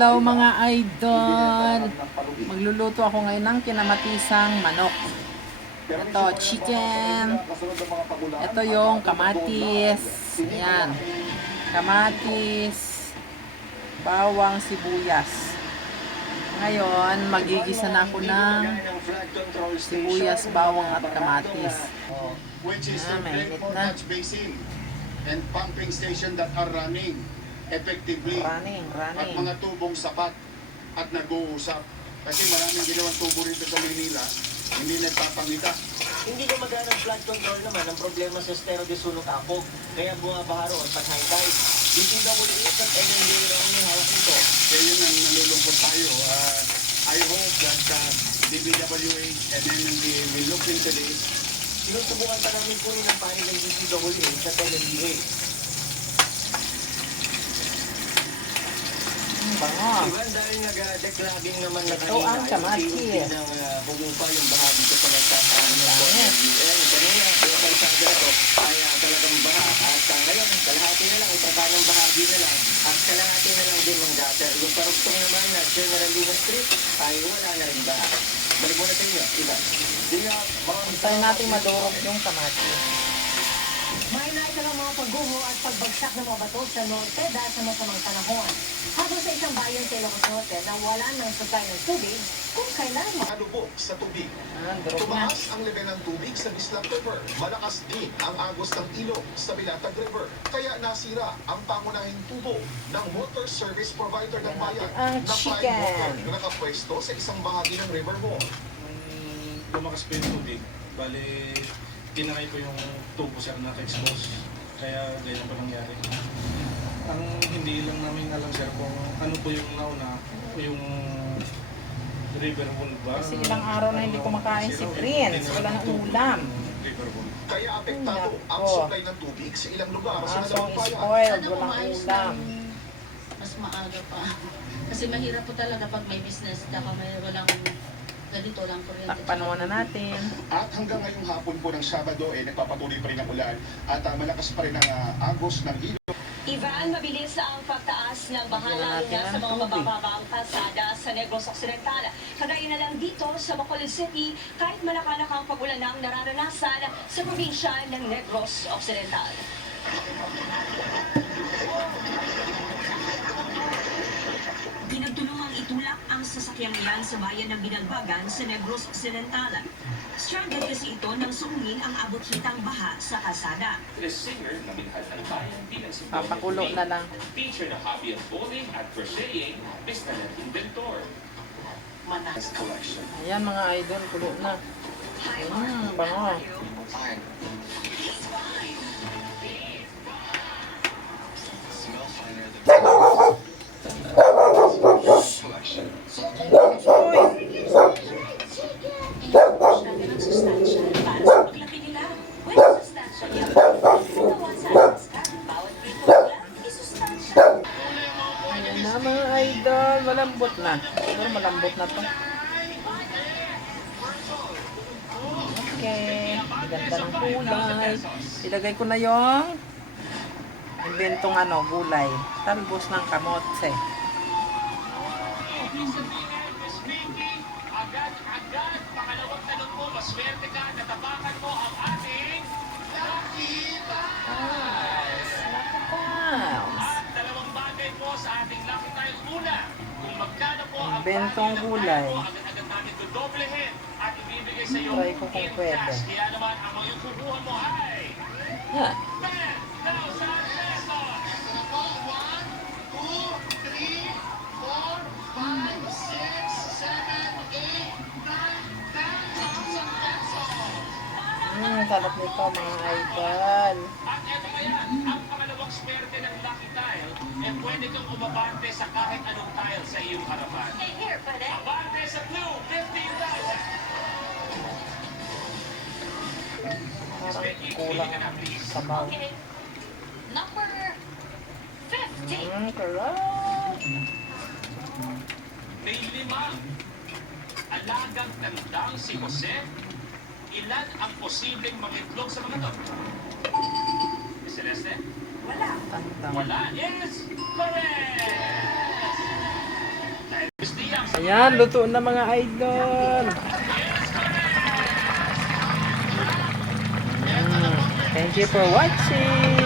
Hello mga idol! Magluluto ako ngayon ng kinamatisang manok. Ito, chicken. Ito yung kamatis. Ayan. Kamatis. Bawang, sibuyas. Ngayon, magigisa na ako ng sibuyas, bawang at kamatis. Mainit na. And pumping station that are running effectively at mga tubong sapat at nag-uusap. Kasi maraming ginawang tubo rito sa Manila, hindi nagpapangita. Hindi gumagana ang flood control naman. Ang problema sa Estero de Sunog Apo. Kaya bumabaha roon pag high tide. DPWH at MND raw ang hawak nito. Kaya yun ang nalulungkot tayo. I hope that DPWH and MND will look into this. Sinusubukan pa namin kunin ang panig ng DPWH at MNDA. Diba, dahil nag-declagging naman na ito ang kamatis. Pumupa yung baha dito sa nagtataan ng MNDA. Kanina, yung kalsada ito ay talagang baha. At ngayon, kalahati na lang, itata ng bahagi na lang. At kalahati na lang din ng gutter. Yung parugtong naman na General Luna Street ay wala na rin baha. Balik muna sa inyo, iba. Hintayin natin madurog yung kamatis. May naitalang mga pagguho at pagbagsak ng mga bato sa norte dahil sa masamang panahon. Habang sa isang bayan sa Ilocos Norte na wala ng supply ng tubig kung kailan Alubog sa tubig. Durog na. Tumaas ang level ng tubig sa Bislak River. Malakas din ang agos ng ilog sa Bilatag River. Kaya nasira ang pangunahing tubo ng water service provider ng bayan Ang na chicken. water na nakapwesto sa isang bahagi ng river mall. Lumakas po yung tubig. Bali, tinakay ko yung tubo sir na ka-expose. Kaya ganyan po nangyari. Ang hindi lang namin alam sir kung ano po yung nauna, yung river wall ba? Kasi ilang araw na hindi kumakain si Prince. Wala nang ulam. River wall. Kaya apektado ang Nako. supply ng tubig sa ilang lugar sa Asong Nadalong Bayan. spoiled. Sana Walang umayos ulam. ng mas maaga pa. Kasi mahirap po talaga pag may business, dapat may walang ganito lang kuryente. Takpan muna natin. At hanggang ngayong hapon po ng Sabado, nagpapatuloy pa rin ang ulan at malakas pa rin ang agos ng ilog. Ivan, mabilis ang pagtaas ng baha lalo na sa mga mabababang kalsada sa Negros Occidental. Kagaya na lang dito sa Bacolod City, kahit malakalak ang pagulan ng nararanasan sa probinsya ng Negros Occidental. Pinagtulungang itulak ang sasakyang iyan sa bayan ng Binagbagan sa Negros Occidental. Stranded kasi ito nang sumungin ang abot-hitang baha sa kalsada. The singer na minahal ng bayan bilang si Papakulo na lang. Teacher na hobby of bowling at crocheting, Miss Talent Inventor. Manas collection. Ayan mga idol, kulo na. Bango. Dami ng sustansya para sa paglaki nila. Well, sustansya niya. Ginawa sa alaskan, bawat pito nila, isustansya. Ayan na mga idol. Malambot na. Siguro malambot na to. Okay. Ganda ng kulay. Ilagay ko na yung inventong gulay. Talbos ng kamotse. Agad-agad, pangalawang tanong mo, maswerte ka, natapakan mo ang ating Lucky Nice. At dalawang bagay po sa ating Lucky Tiles. Una, kung magkano po ang Bentong value ng gulay. tile mo, agad-agad namin dodoblehin at ibibigay sa iyo Try ko kung in pwede. cash. Kaya naman, ang mga kukuha mo ay Yeah. 10,000 pesos! Sarap nito mga idol. At eto pa yan, ang pangalawang swerte ng Lucky Tile, pwede kang umabante sa kahit anong tile sa iyong harapan. Hey, here, pwede? Abante sa blue, 15,000! Parang kulang ang sabaw. Okay. Number 50. Sarap. May 5 alagang tandang si Jose. Ilan ang posibleng mangitlog sa mga to? Miss Celeste? Wala. Tandang. Wala. Yes! Correct! Ayan, luto na mga idol. Thank you for watching.